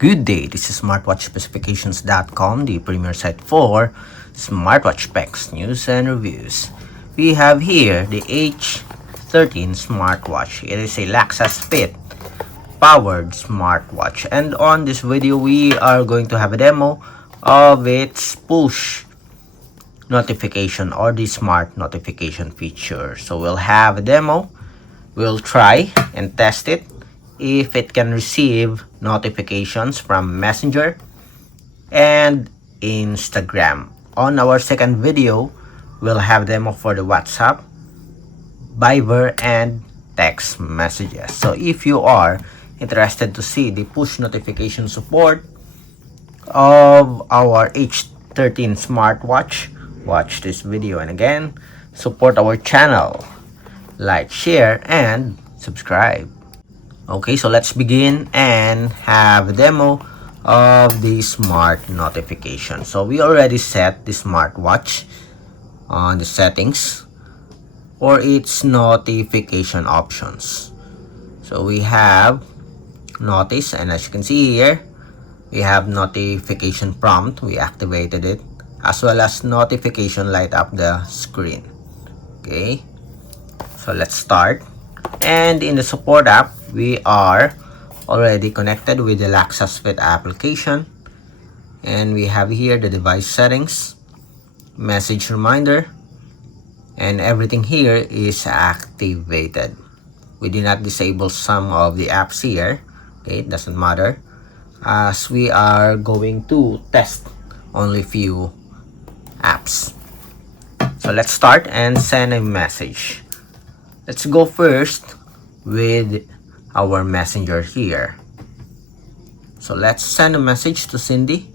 Good day, this is smartwatchspecifications.com, the premier site for smartwatch specs, news, and reviews. We have here the H13 smartwatch. It is a Lexus Fit powered smartwatch, and on this video we are going to have a demo of its push notification or the smart notification feature. So we'll have a demo, we'll try and test it if it can receive notifications from Messenger and Instagram. On our second video, we'll have demo for the WhatsApp, Viber, and text messages. So if you are interested to see the push notification support of our H13 smartwatch, watch this video. And again, support our channel, like, share, and subscribe. Okay, so let's begin and have a demo of the smart notification. So we already set the smartwatch on the settings or its notification options. So we have notice, and as you can see here, we have notification prompt. We activated it, as well as notification light up the screen. Okay, so let's start. And in the support app, we are already connected with the Lexus Fit application, and we have here the device settings, message reminder, and everything here is activated. We did not disable some of the apps here. Okay, it doesn't matter, as we are going to test only few apps. So let's start and send a message. Let's go first with our messenger here. So let's send a message to Cindy.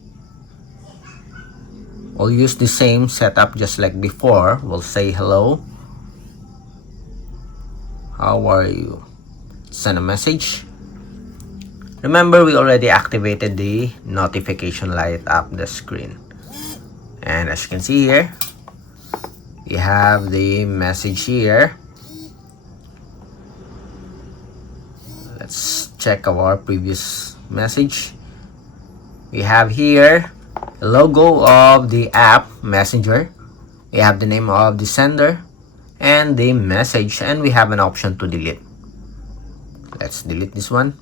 We'll use the same setup just like before. We'll say hello, how are you, send a message. Remember, we already activated the notification light up the screen, and as you can see here, we have the message here. Let's check our previous message. We have here the logo of the app Messenger. We have the name of the sender and the message, and we have an option to delete. Let's delete this one.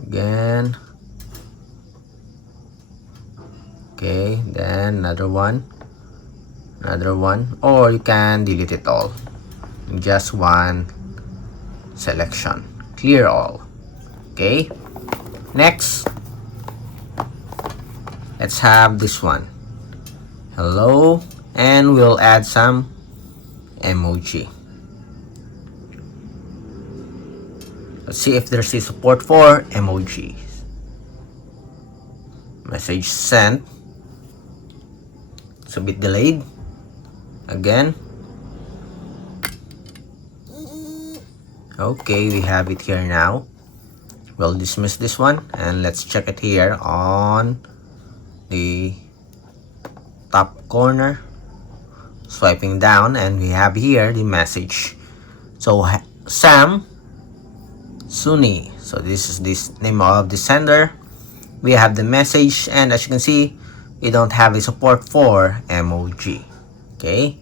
Again. Okay, then another one, or you can delete it all. Just one selection, clear all. Okay, next, let's have this one, hello, and we'll add some emoji. Let's see if there's a support for emojis. Message sent. It's a bit delayed. Again. Okay, we have it here now. We'll dismiss this one, and let's check it here on the top corner. Swiping down, and we have here the message. So Sam Suni. So this is this name of the sender. We have the message, and as you can see, we don't have a support for emoji. Okay,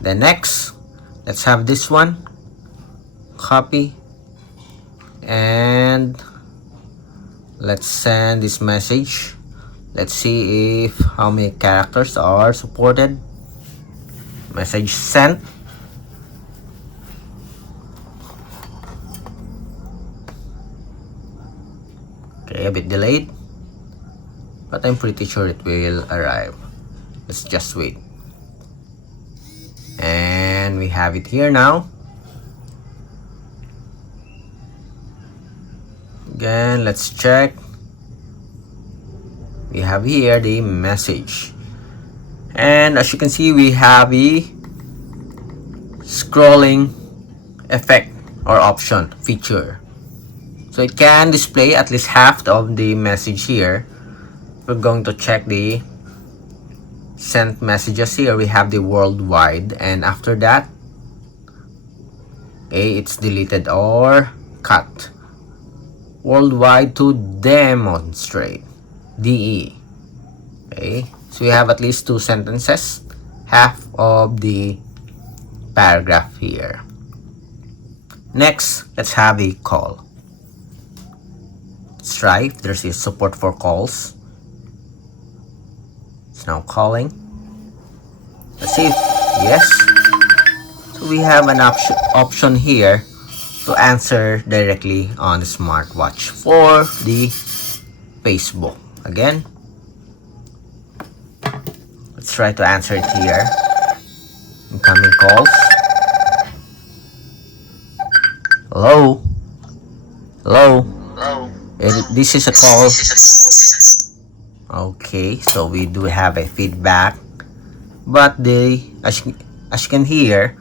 then next, let's have this one. Copy, and let's send this message. Let's see if how many characters are supported. Message sent. Okay, a bit delayed, but I'm pretty sure it will arrive. Let's just wait. And we have it here now. Again, let's check. We have here the message, and as you can see, we have a scrolling effect or option feature. So it can display at least half of the message here. We're going to check the sent messages here. We have the worldwide, and after that, okay, it's deleted or cut worldwide to demonstrate DE. Okay, so we have at least 2 sentences, half of the paragraph here. Next, let's have a call. Let's try if there's a support for calls. It's now calling. Let's see if yes. So we have an option here to answer directly on the smartwatch for the Facebook. Again, let's try to answer it here. Incoming calls. Hello? Hello? This is a call. Okay, so we do have a feedback, but as you can hear,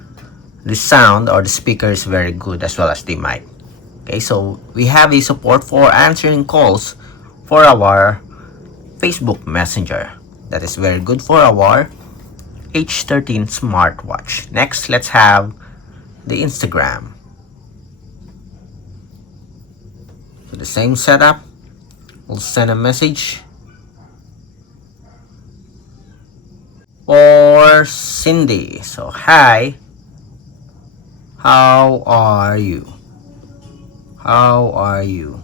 the sound or the speaker is very good, as well as the mic. Okay, so we have a support for answering calls for our Facebook Messenger. That is very good for our H13 smartwatch. Next, let's have the Instagram. So the same setup. We'll send a message. Or Cindy. So, hi. How are you? How are you?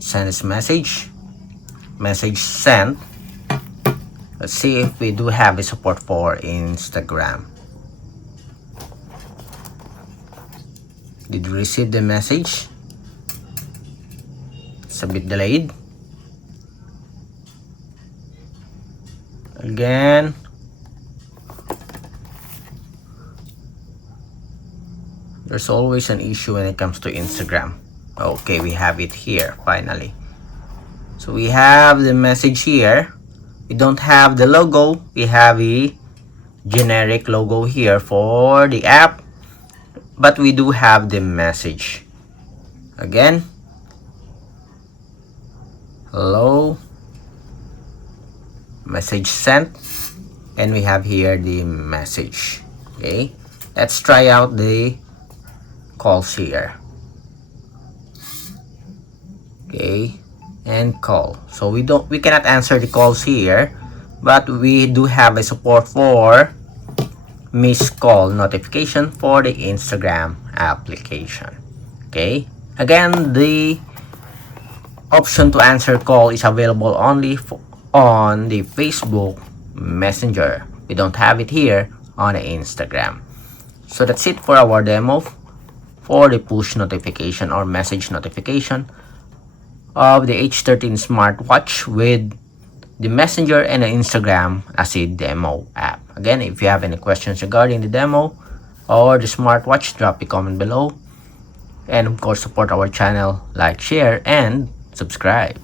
Send this message. Message sent. Let's see if we do have a support for Instagram. Did you receive the message? It's a bit delayed. Again. There's always an issue when it comes to Instagram. Okay, we have it here finally. So we have the message here. We don't have the logo. We have a generic logo here for the app, but we do have the message. Again, hello, message sent, and we have here the message. Okay, let's try out the calls here. Okay, and call. So we cannot answer the calls here, but we do have a support for missed call notification for the Instagram application. Okay, again, the option to answer call is available only on the Facebook Messenger. We don't have it here on the Instagram. So that's it for our demo for the push notification or message notification of the H13 smartwatch with the Messenger and the Instagram as a demo app. Again, if you have any questions regarding the demo or the smartwatch, drop a comment below. And of course, support our channel, like, share, and subscribe.